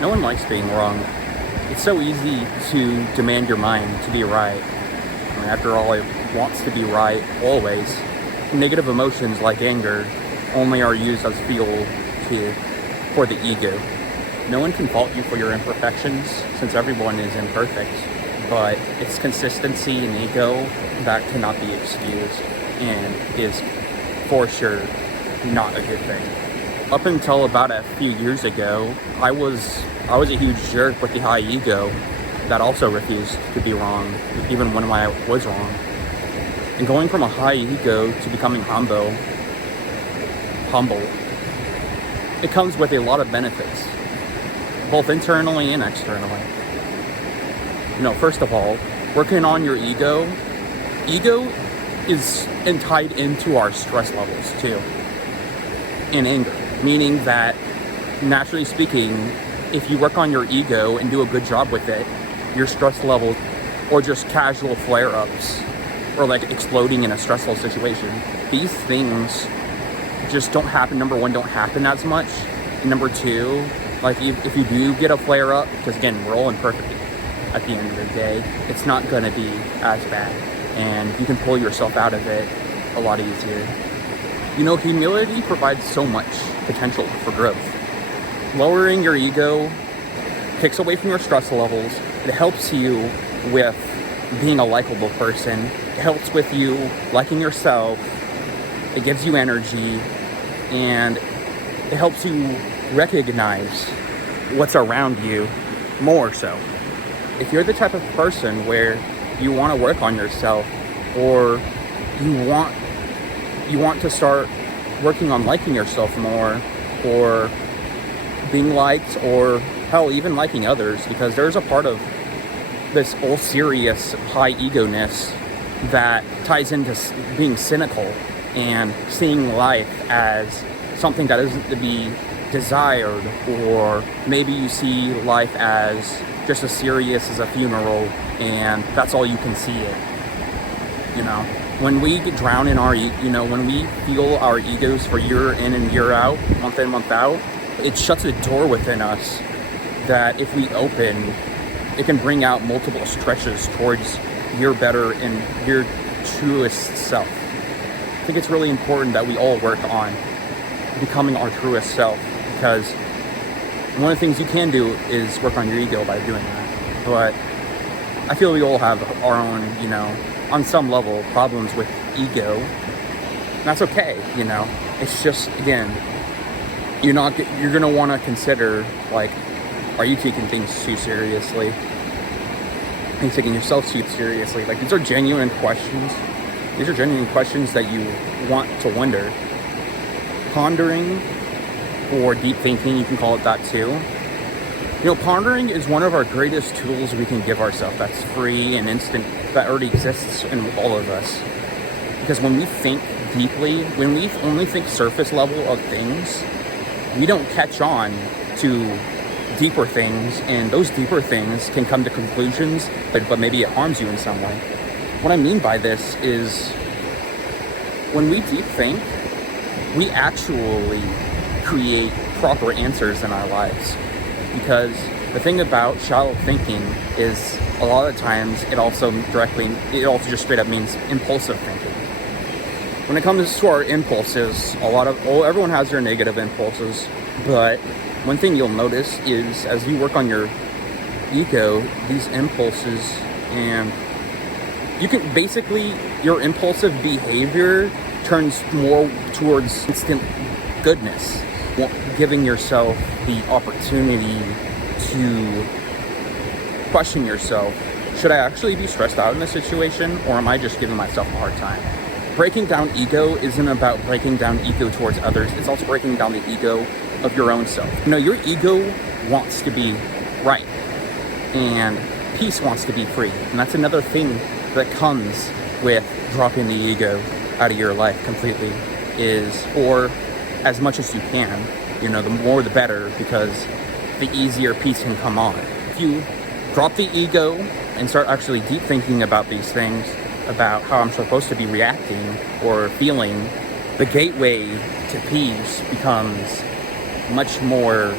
No one likes being wrong. It's so easy to demand your mind to be right. I mean, after all, it wants to be right always. Negative emotions like anger only are used as fuel for the ego. No one can fault you for your imperfections, since everyone is imperfect, but it's consistency and ego that cannot be excused and is for sure not a good thing. Up until about a few years ago, I was a huge jerk with the high ego that also refused to be wrong, even when I was wrong. And going from a high ego to becoming humble, it comes with a lot of benefits, both internally and externally. First of all, working on your ego is tied into our stress levels too, and anger. Meaning that, naturally speaking, if you work on your ego and do a good job with it, your stress level, or just casual flare-ups, or like exploding in a stressful situation, these things just don't happen. Number one, don't happen as much. And number two, like if you do get a flare-up, because again, we're all imperfect at the end of the day, it's not going to be as bad. And you can pull yourself out of it a lot easier. Humility provides so much potential for growth. Lowering your ego takes away from your stress levels. It helps you with being a likable person. It helps with you liking yourself. It gives you energy, and it helps you recognize what's around you more so. If you're the type of person where you want to work on yourself, or you want to start working on liking yourself more, or being liked, or hell, even liking others, because there's a part of this all serious high ego-ness that ties into being cynical and seeing life as something that isn't to be desired, or maybe you see life as just as serious as a funeral and that's all you can see it. When we get drowned in our, when we feel our egos for year in and year out, month in, month out, it shuts a door within us that if we open, it can bring out multiple stretches towards your better and your truest self. I think it's really important that we all work on becoming our truest self, because one of the things you can do is work on your ego by doing that. But I feel we all have our own, on some level, problems with ego. And that's okay, It's just, again, you're going to want to consider, like, are you taking things too seriously? Are you taking yourself too seriously? Like, these are genuine questions. These are genuine questions that you want to wonder. Pondering, or deep thinking, you can call it that too. Pondering is one of our greatest tools we can give ourselves that's free and instant, that already exists in all of us. Because when we think deeply, when we only think surface level of things, we don't catch on to deeper things, and those deeper things can come to conclusions, but maybe it harms you in some way. What I mean by this is, when we deep think, we actually create proper answers in our lives. Because the thing about shallow thinking is, a lot of times it also just straight up means impulsive thinking. When it comes to our impulses, everyone has their negative impulses, but one thing you'll notice is, as you work on your ego, these impulses, and you can basically, your impulsive behavior turns more towards instant goodness, giving yourself the opportunity to question yourself. Should I actually be stressed out in this situation, or am I just giving myself a hard time? Breaking down ego isn't about breaking down ego towards others. It's also breaking down the ego of your own self. Your ego wants to be right, and peace wants to be free. And that's another thing that comes with dropping the ego out of your life completely, is, or as much as you can, the more the better, because the easier peace can come on. If you drop the ego and start actually deep thinking about these things, about how I'm supposed to be reacting or feeling, the gateway to peace becomes much more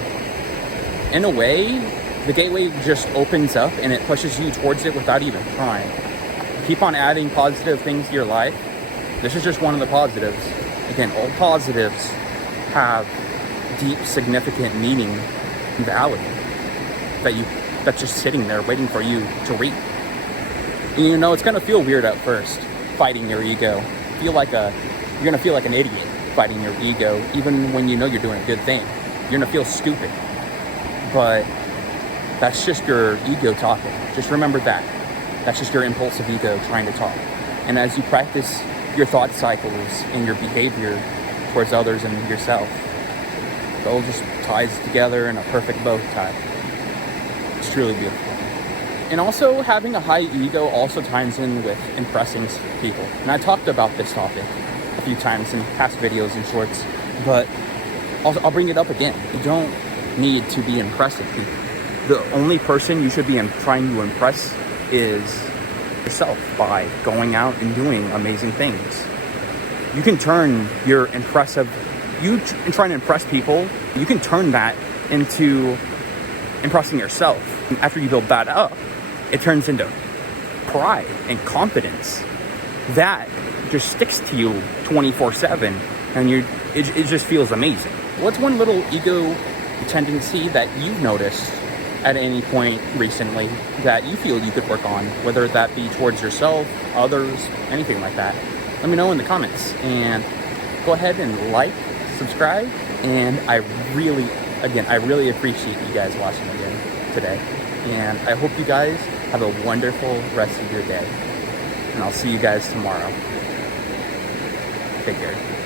in a way, the gateway just opens up and it pushes you towards it without even trying. Keep on adding positive things to your life. This is just one of the positives. Again, all positives have deep, significant meaning and value that's just sitting there waiting for you to reap. And you know, it's gonna feel weird at first, fighting your ego. You're gonna feel like an idiot fighting your ego, even when you know you're doing a good thing. You're gonna feel stupid. But that's just your ego talking. Just remember that. That's just your impulsive ego trying to talk. And as you practice your thought cycles and your behavior towards others and yourself, it all just ties together in a perfect bow tie. It's truly beautiful. And also, having a high ego also ties in with impressing people. And I talked about this topic a few times in past videos and shorts, but also I'll bring it up again. You don't need to be impressive people. The only person you should be trying to impress is yourself by going out and doing amazing things. You can turn your trying to impress people, you can turn that into impressing yourself. And after you build that up, it turns into pride and confidence. That just sticks to you 24/7, and it just feels amazing. What's one little ego tendency that you've noticed at any point recently that you feel you could work on, whether that be towards yourself, others, anything like that? Let me know in the comments, and go ahead and like, subscribe, and I really appreciate you guys watching again today, and I hope you guys have a wonderful rest of your day, and I'll see you guys tomorrow. Take care.